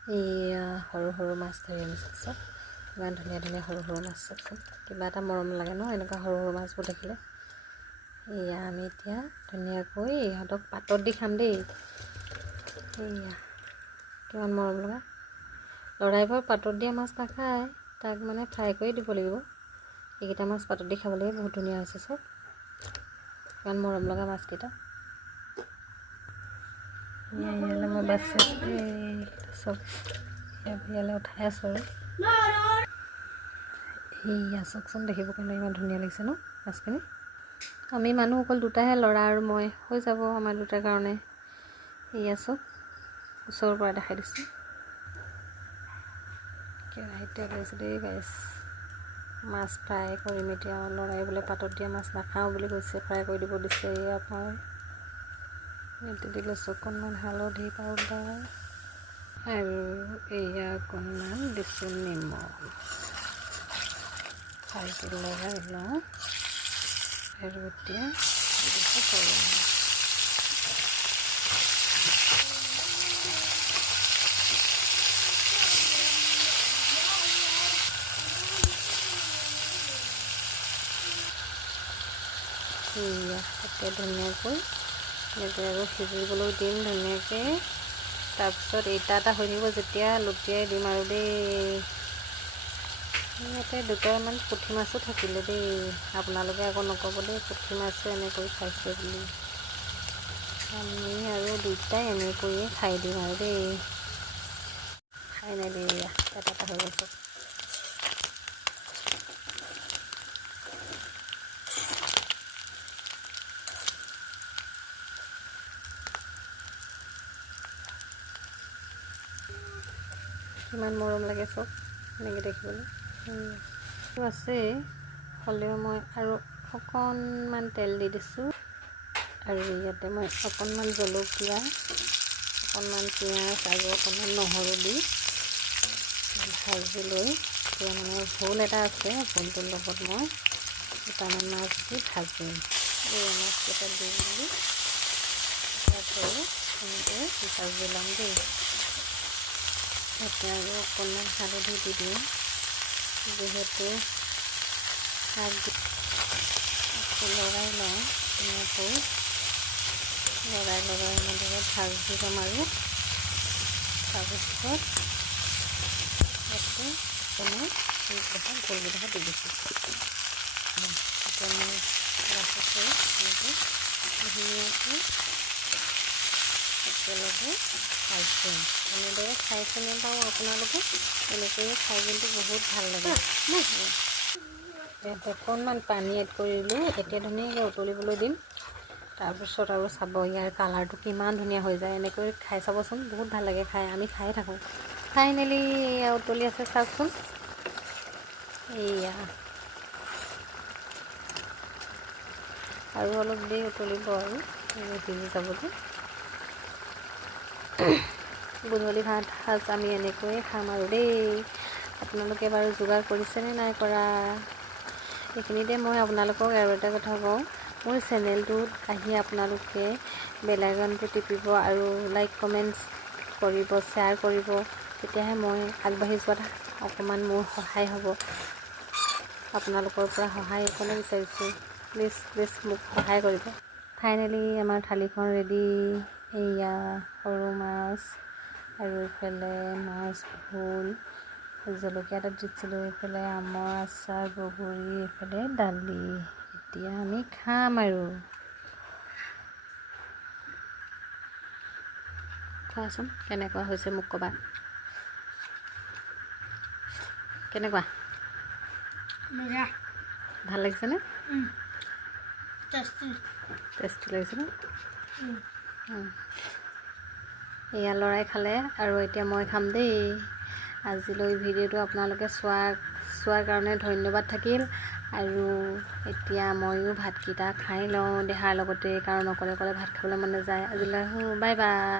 এইয়া সৰু সৰু মাছ ধৰি আনিছে চব। ইমান ধুনীয়া ধুনীয়া সৰু সৰু মাছ চাওকচোন। কিবা এটা মৰম লাগে ন এনেকুৱা সৰু সৰু মাছবোৰ দেখিলে। এয়া আমি এতিয়া ধুনীয়াকৈ ইহঁতক পাতত দি খাম দেই। এয়া কিমান মৰম লগা। লৰাইবোৰ পাতত দিয়া মাছ নাখায়, তাক মানে ফ্ৰাই কৰি দিব লাগিব। এইকেইটা মাছ পাতত দি খাবলৈ বহুত ধুনীয়া হৈছে চব। কিমান মৰম লগা মাছকেইটা। ইয়ালৈ মই বাছি চব ইয়ালৈ উঠাই আছোঁ আৰু এইয়া চাওকচোন, দেখিব কাৰণে ইমান ধুনীয়া লাগিছে ন মাছখিনি। আমি মানুহ অকল দুটাহে, ল'ৰা আৰু মই, হৈ যাব আমাৰ দুটাৰ কাৰণে। এয়া চব ওচৰৰ পৰা দেখাই দিছোঁ। কেৰাহীত তেল হৈছে দেই গাইছ। মাছ ফ্ৰাই কৰিম এতিয়া। ল'ৰাই বোলে পাতত দিয়া মাছ নাখাওঁ বুলি কৈছে, ফ্ৰাই কৰি দিব দিছে। এয়া মই ইয়াতে দি লৈছোঁ অকণমান হালধি পাউডাৰ আৰু এয়া অকণমান দিছোঁ নিমখ। ভালকৈ লগাই লওঁ আৰু এতিয়া এতিয়া ধুনীয়াকৈ এনেকৈ আৰু সিজিবলৈ দিম ধুনীয়াকৈ। তাৰপিছত এটা হৈ থাকিব, যেতিয়া লুটিয়াই দিম আৰু দেই। ইয়াতে দুটামান পুঠি মাছো থাকিলে দেই, আপোনালোকে আকৌ নক'ব দেই পুঠি মাছো এনেকৈ খাইছে বুলি। আমি আৰু দুটাই এনেকৈয়ে খাই দিম আৰু দেই। খাই মেলি এটা হৈ গৈছে। কিমান মৰম লাগে চব এনেকৈ দেখিবলৈ। আছেই, হ'লেও মই আৰু অকণমান তেল দি দিছোঁ। আৰু ইয়াতে মই অকণমান জলকীয়া, অকণমান পিঁয়াজ আৰু অকণমান নহৰু দি ভাজি লৈ, এতিয়া মানে ভোল এটা আছে, ভোলটোৰ লগত মই দুটামান মাছ দি ভাজিম। এই মাছকেইটা দি মেলি এনেকৈ ভাজি ল'ম দেই। ইয়াতে আৰু অকণমান হালধি দি দিওঁ, যিহেতু শাক লৰাই লওঁ ধুনীয়াকৈ। লৰাই এনেদৰে ভাজি ল'ম আৰু তাৰপিছত ইয়াতে অকণমান ভোলকেইটা দি দিছোঁ। এতিয়া মই লাহেকৈ এনেকৈ ধুনীয়াকৈ একেলগে খাইছোঁ। এনেদৰে খাই চিনি পাওঁ আপোনালোকে, এনেকৈয়ে খাই কিন্তু বহুত ভাল লাগে। অকণমান পানী এড কৰিলোঁ, এতিয়া ধুনীয়াকৈ উতলিবলৈ দিম। তাৰপিছত আৰু চাব ইয়াৰ কালাৰটো কিমান ধুনীয়া হৈ যায়। এনেকৈ খাই চাবচোন, বহুত ভাল লাগে খাই, আমি খাই থাকোঁ। ফাইনেলি এয়া উতলি আছে চাওকচোন। এয়া আৰু অলপ দেৰি উতলিব আৰু সিজি যাবলৈ। গধূলি ভাত সাজ আমি এনেকৈয়ে খাম আৰু দেই। আপোনালোকে বাৰু যোগাৰ কৰিছেনে নাই কৰা? এইখিনিতে মই আপোনালোকক আৰু এটা কথা কওঁ, মোৰ চেনেলটোত আহি আপোনালোকে বেল আইকনটো টিপিব আৰু লাইক কমেণ্টছ কৰিব, শ্বেয়াৰ কৰিব। তেতিয়াহে মই আগবাঢ়ি যোৱাত অকণমান মোৰ সহায় হ'ব। আপোনালোকৰ পৰা সহায় অকণো বিচাৰিছোঁ, প্লিজ মোক সহায় কৰিব। ফাইনেলি আমাৰ থালিখন ৰেডি। এয়া সৰু মাছ আৰু এইফালে মাছ, ভোল, জলকীয়া এটা দিছিলোঁ, এইফালে আমৰ আচাৰ, বগৰী, এইফালে দালি। এতিয়া আমি খাম আৰু। খোৱাচোন কেনেকুৱা হৈছে মোক ক'বা। কেনেকুৱা? ভাল লাগিছেনে? টেষ্টি লাগিছেনে? এয়া ল'ৰাই খালে আৰু এতিয়া মই খাম দেই। আজিলৈ ভিডিঅ'টো আপোনালোকে চোৱাৰ কাৰণে ধন্যবাদ থাকিল। আৰু এতিয়া ময়ো ভাতকেইটা খাই লওঁ দেহাৰ লগতে, কাৰণ অকলে ভাত খাবলৈ মন নাযায়। আজিলৈ বাই বাই।